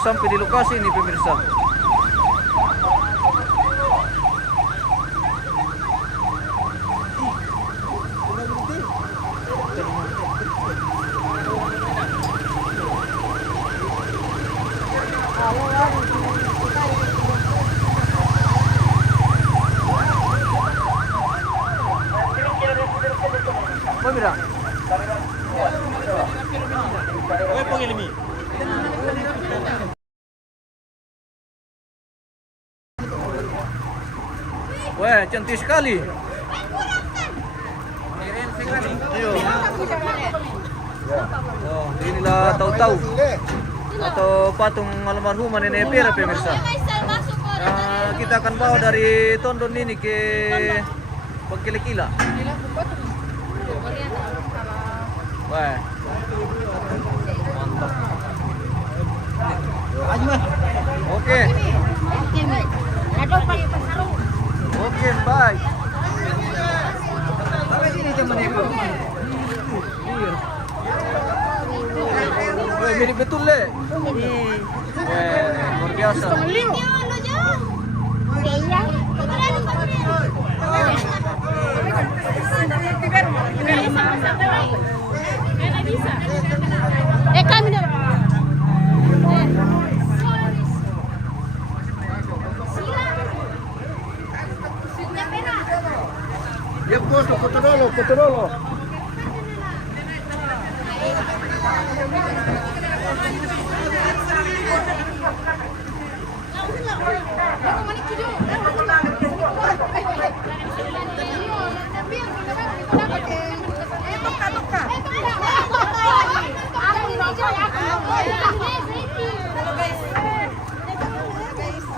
sampai di lokasi ini pemirsa. Apa bilang? Wah, cantik sekali. Ayo. Oh, inilah tahu-tahu atau patung almarhum Nenek Pera pemirsa. Nah, kita akan bawa dari Tondon ini ke Pengkila-kila. Wah, mantap. Oke. Oke, bye. Wah, mirip betul le. Luar biasa. Kami dah. Ya puesto, foto dulu.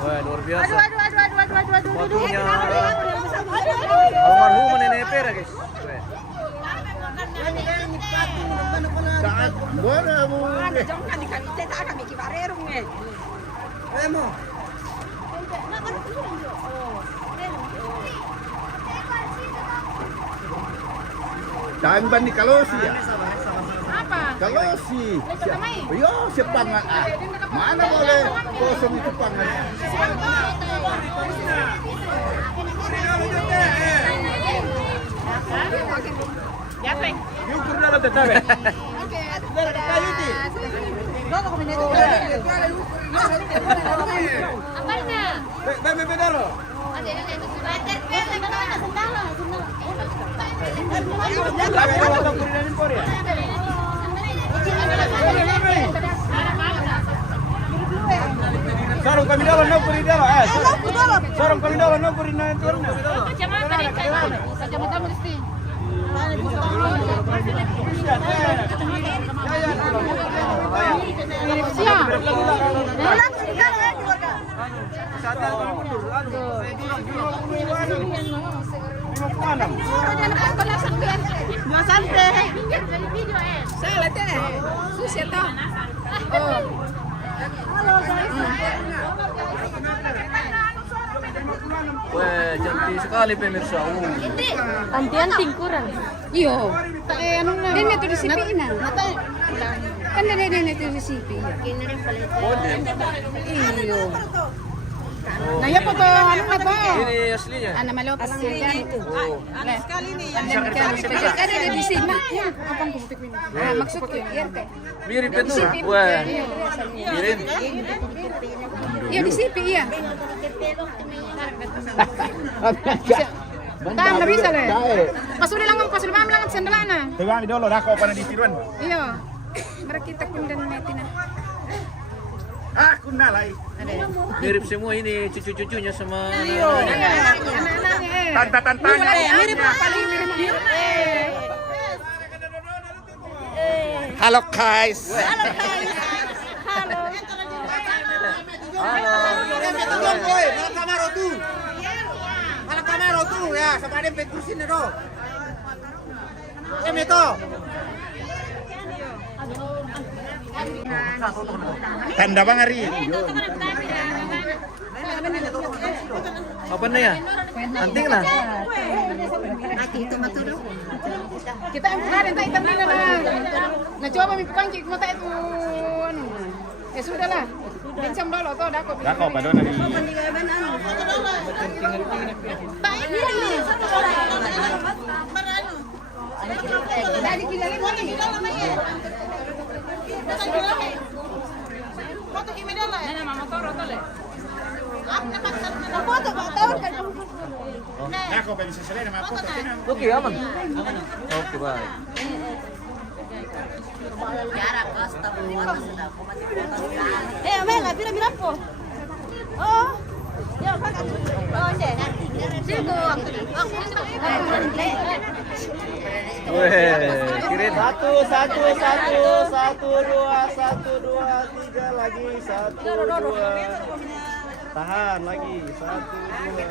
Wah, luar biasa. Waktunya almarhum Nenek Pera, guys. Mana mu? Daan ban di Kalosi ya? Apa? Kalosi. Yo, siapa nggak? Mana boleh kosong itu pangannya? Yukur dalam tetap. Sarung kami dalam no puri dalam sarung kami dalam no puri na itu. Wah, cantik sekali pemirsa. Anting kurang. Iyo. Din ito di sipi na. Kan din ito di sipi. Iyo. Naya po to, ano na to? Ini aslinya. Ana malopas siya ito. Anak sekali nih yang Kan di sipi. Apang kumtik ini. Maksud ko yan. Mirip betul. Wah, mirip. Iya di sipi iya. Tahan na bisa le. Pasuli lang ang pasulmam lang ang sandalana. Tengah dulu dah kau pada di tiruan. Iya. Mara kita kundan metina. Ah, kundah lai. Mirip semua ini cucu-cucunya sama Anak-anaknya. Tanta-tantanya. Mirip paling mirip. Halo guys. Halo guys. Halo. Malah kamera tuh ya, sama ada kursi nih dong. Itu. Tanda bang hari. apa na ya? Anting na. Kita yang kemarin tak hitam na. Nah coba mipangki kita itu. Ya sudah lah. Bincang dulu tuh ada aku. Dako pa doon na ni. Dari kilangin mo ni. Nana mama toro tole. Dako pa bisa sila na mapoto. Oke, aman. Oke, baik. Mela, mira po. Oh. Yo, pakai. Oh, deh. Situ. Weh, kirim. Satu, dua, tiga lagi. Satu, dua. Tahan lagi. Satu, dua.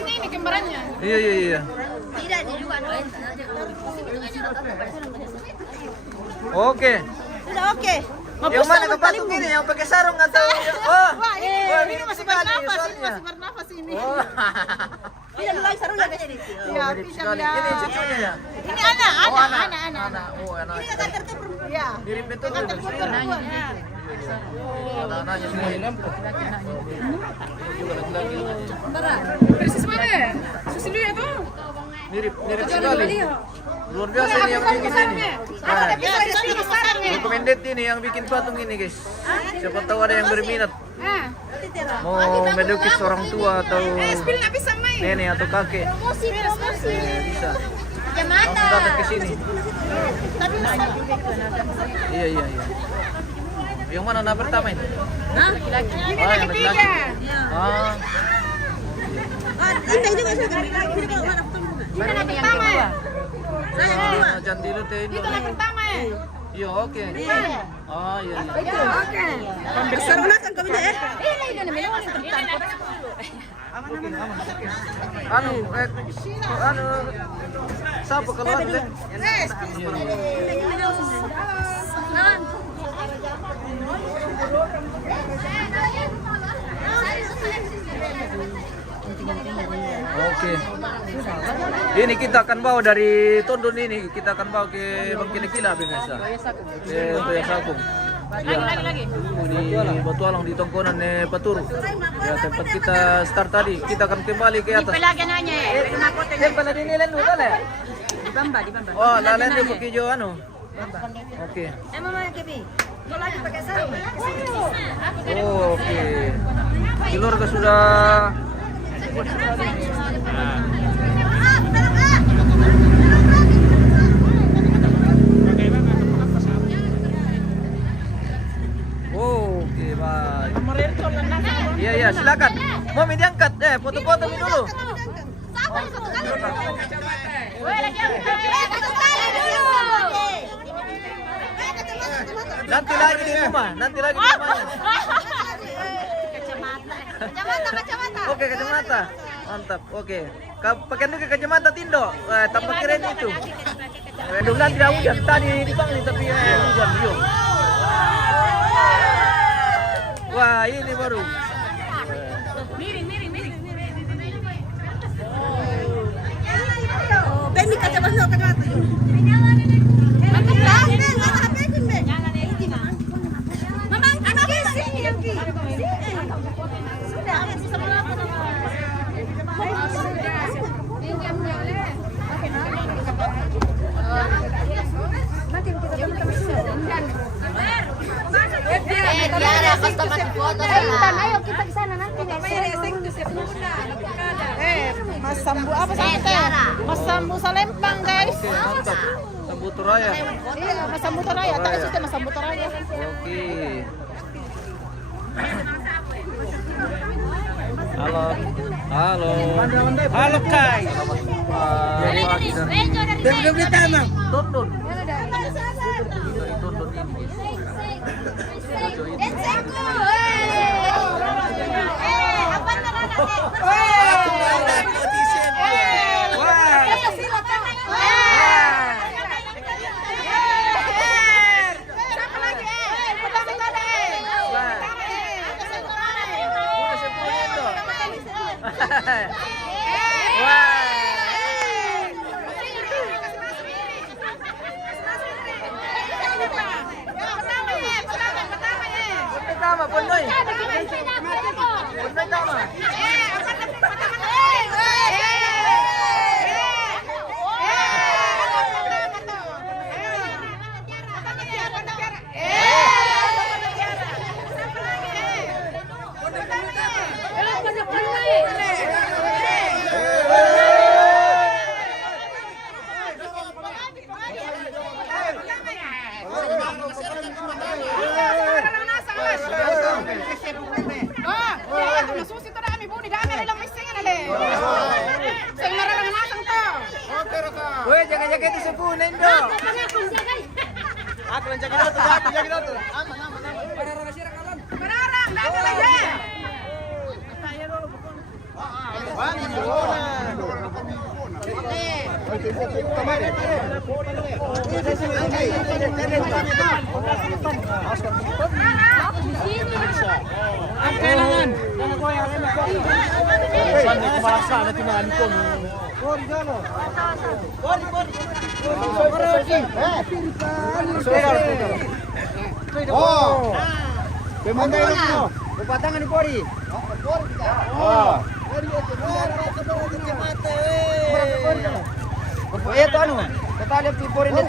Ini kembarannya. Iya. Tidak di luar. Oke. Sudah oke. Yang mana ke patung ini? Yang pakai sarung atau? Oh, Wah, ini mirip masih sekali bernafas, ini soalnya. masih bernafas ini. Oh. Tidak mulai sarungnya ke sini. Iya, Mirip bisa sekali. bilang. Ini cucunya ya? Ini anak. Oh, anak. Oh, anak. Ini akan tertutup. Iya. Mirip betul. Akan tertutup perempuan. Anak-anaknya semua ini. Persis mana? Susi dia tuh. Mirip sekali. Luar biasa ini yang bikin ini. Nah, recommended ini yang bikin patung ini, guys. Siapa tahu ada yang berminat mau melukis orang tua atau nenek atau kakek. Bisa. Langsung datang ke sini. Iya. Yang mana anak pertama ini? Ini Oh, anak yang ketiga. Ah, Ini juga sudah Ini anak pertama. jangan dulu teh ini. Itu anak pertama ya. Iya, oke. Oh, iya. Oke. Sarunatan kami deh. Ini namanya Anu, siapa keluar deh? Oke. Ini kita akan bawa dari Tondon ini, kita akan bawa ke Bangkinekila biasa. Ke Toya Sakung. Lagi. Ini Batualang di Tongkonan Paturu. Ya, tempat kita start tadi. Kita akan kembali ke atas. Yang pala dinilan dulu kan ya? Di Bamba. Oh, lalan di Bukijo anu. Oke. Mama Kebi. Mau lagi pakai sarung. Oh, oke. Keluarga sudah oke, baik. Iya, silakan. Mau diangkat, foto-foto ini dulu. Nanti lagi di rumah. Kacamata. Oke, kacamata. Mantap. Oke. Pakai juga kacamata Tindo. Tambah keren itu. Mudah-mudahan tidak hujan. Tadi di Bangli tapi hujan. Yuk. Wah, ini baru. Miring. Ini kacamata tengah tuh. Ayo kita ke sana nanti. Mas Sambu apa sampai? Mas Sambu Salempang, guys. Oke, mantap. Sambuto Raya. Iya, Mas Sambu Toraya. Tak situ Mas Sambu Toraya. Oke. Halo Kai. Dari Tamang. Tondon. Pondoy. Pondoy tama. Weh, jaga-jaga itu sepunen dong. Aku yang jaga datu, aku jaga datu. Aman. Pararang sira kalan. Pararang, datu lagi. Oh, pemandai itu. Patangan di pori. Oh. Itu anu. Kita lihat di pori ini.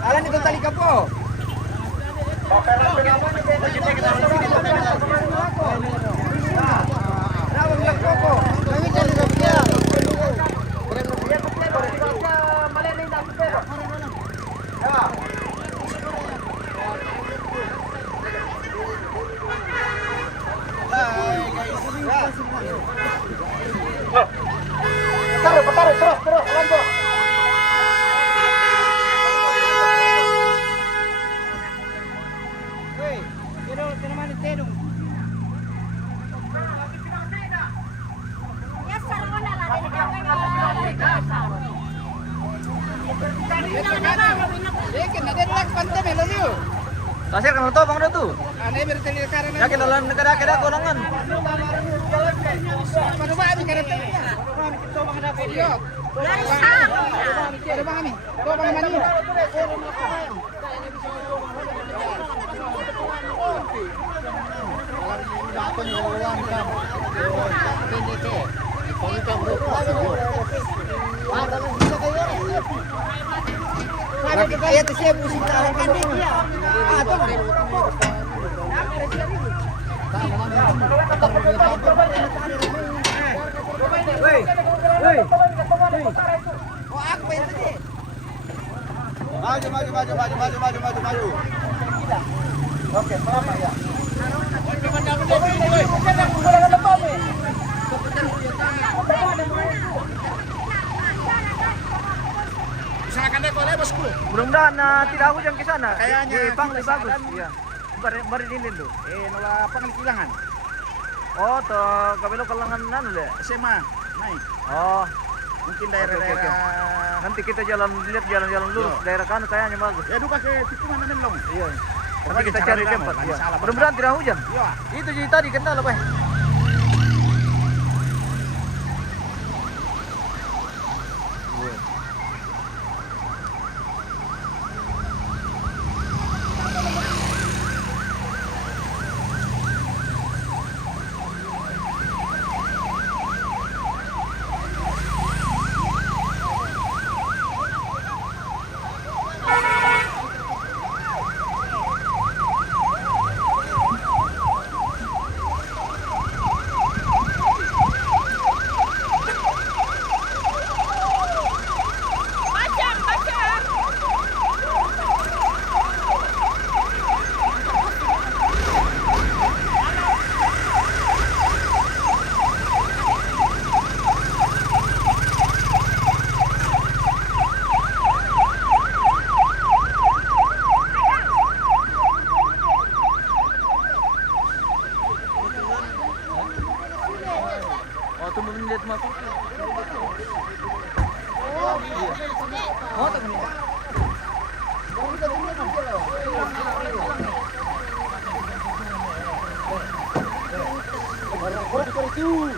Alan itu tali kapo. Taruh, terus, lanjut. Woi, kira mana tedung? Ya sarwana lah dari kawan. Kasir kan to bang tu. Aneh berteli karena. Yakin dalam negara konongan. Pada kami karena. Kita bang ada video. Ada bang kami. Kau bang mani. Ayat siap musim kan dia. Ah, tuh. Woi. Oh, aku yang tadi. Maju. Oke, sama ya. Silakan deh boleh bosku. Mudah-mudahan tidak hujan ke sana. Kayaknya Pang lebih bagus. Iya. Baru dinding tuh. Nola pangkilangan. Oh, toh kabelo kalangan nanu le. SMA. Naik. Oh, Mungkin Oke. daerah-daerah. Nanti kita lihat jalan-jalan lurus. Iya. Daerah kan kayaknya bagus. Ya duka ke tikungan Menlong. Iya. Nanti Lagi kita cara cari lama, tempat. lagi Iya. salah, Mudah-mudahan tidak hujan. Iya. Itu jadi tadi kendala, Pak. Oh, tumbuh lihat mah. Oh, tak ini.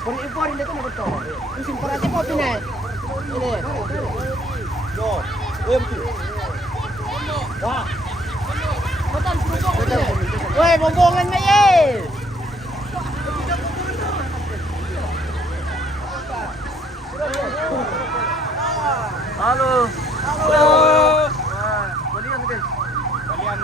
Por impor ini kan betul. Musim perhati mau pindah. Ini. Yo, betul. Woi, bombongan na ye. Halo. Halo. Wah, balian guys. Kalian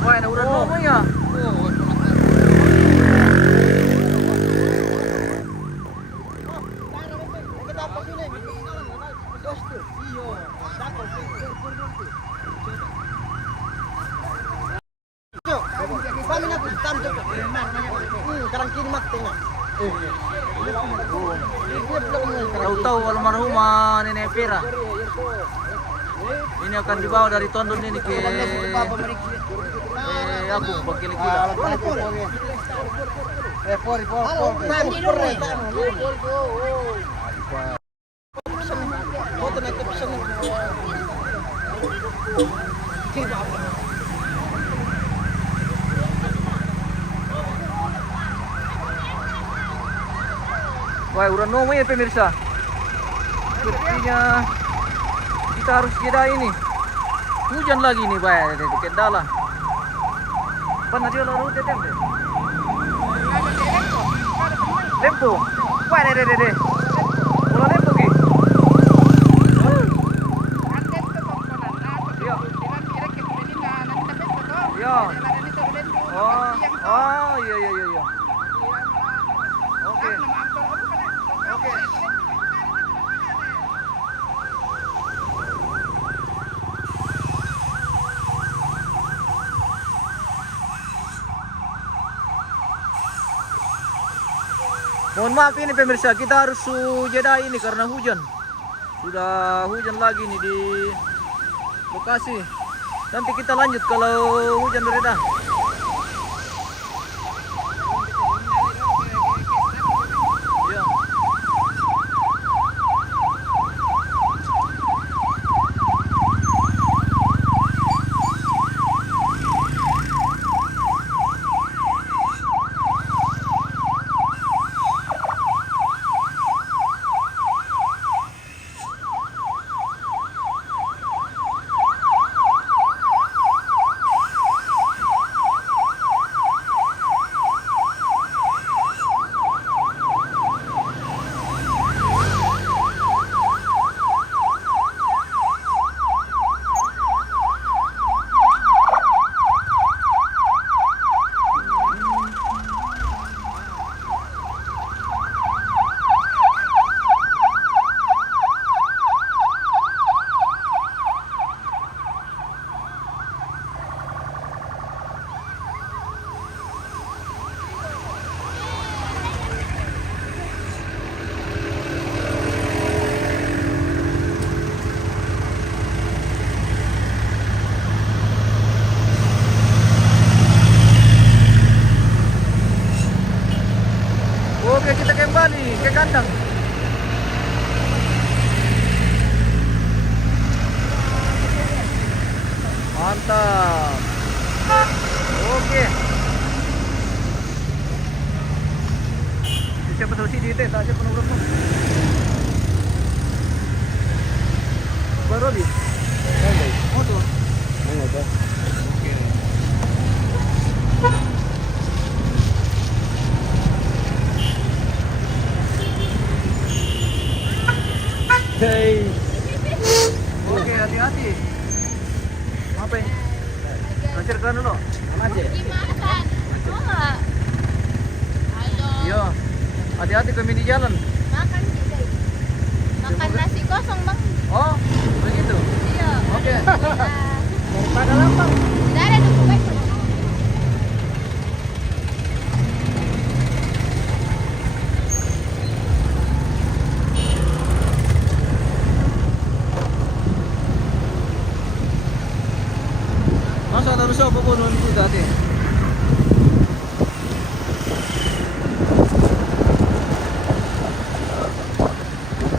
Wah, na uran mo ya. Karang kini mat tengah. Tahu-tahu almarhumah Nenek Vera. Ini akan dibawa dari Tondon ini ke Agung Bangkili-Kila. Wah, uran nomo ya pemirsa. Sepertinya kita harus jeda ini. Hujan lagi nih, Pak, di Kendala. Pan dia lalu tetem deh. Lempo. Wah, deh. Bola lempo ki. Iya. Iya. Oh, iya. Oke. Oke. Mohon maaf ini pemirsa, kita harus jeda ini karena hujan. Sudah hujan lagi nih di lokasi. Nanti kita lanjut kalau hujan reda. Iya. Oke, kita kembali ke kandang. Mantap. Oke. Siapa tahu sih di teh tak siapa nomor baru di. Motor. Oke. Hey. Oke, hati-hati. Apa ini? Lancarkan dulu. Aja. Iya. Hati-hati kami di jalan. Makan nasi kosong, Bang. Oh, begitu. Iya. Oke. Daripada lapang. Tidak ada nunggu baik. besok pembunuhan itu tadi.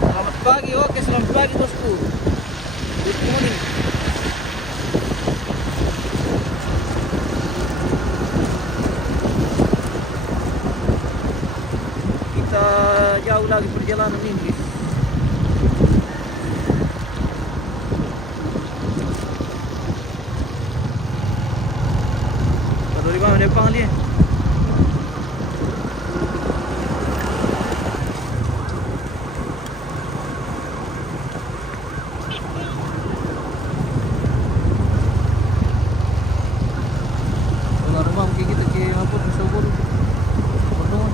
Selamat pagi, oke selamat pagi bosku. Good morning. Kita jauh lagi perjalanan ini. Baru 5 menit depan dia. Kalau rumah mungkin kita ke apa bisa buru. Penuh.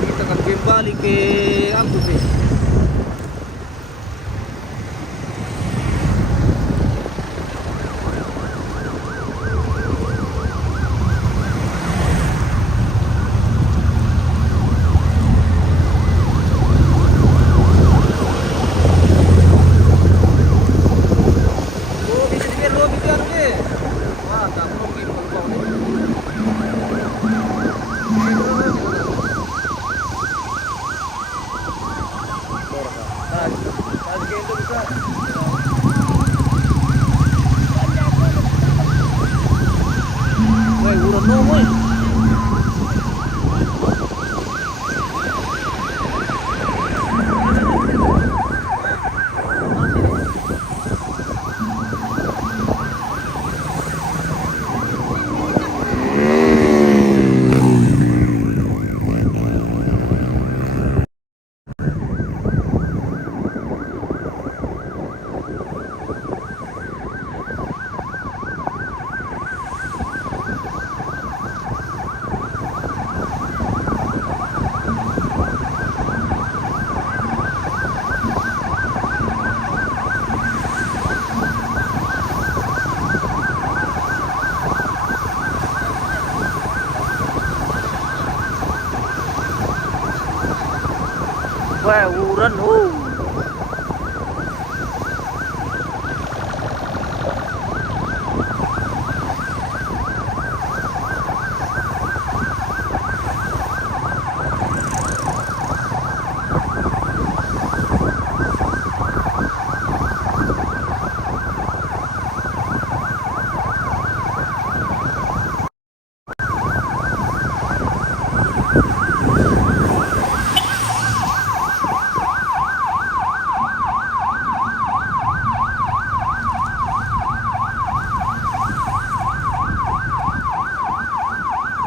Kita akan kembali ke Ampupe. Oh, bisa dikira lo bikin apa? Wah, tak mungkin kalau Woi, urun no, woi. Wah, urun.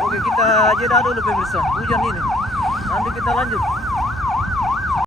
Oke, kita jeda dulu pemirsa. Hujan ini. Nanti kita lanjut.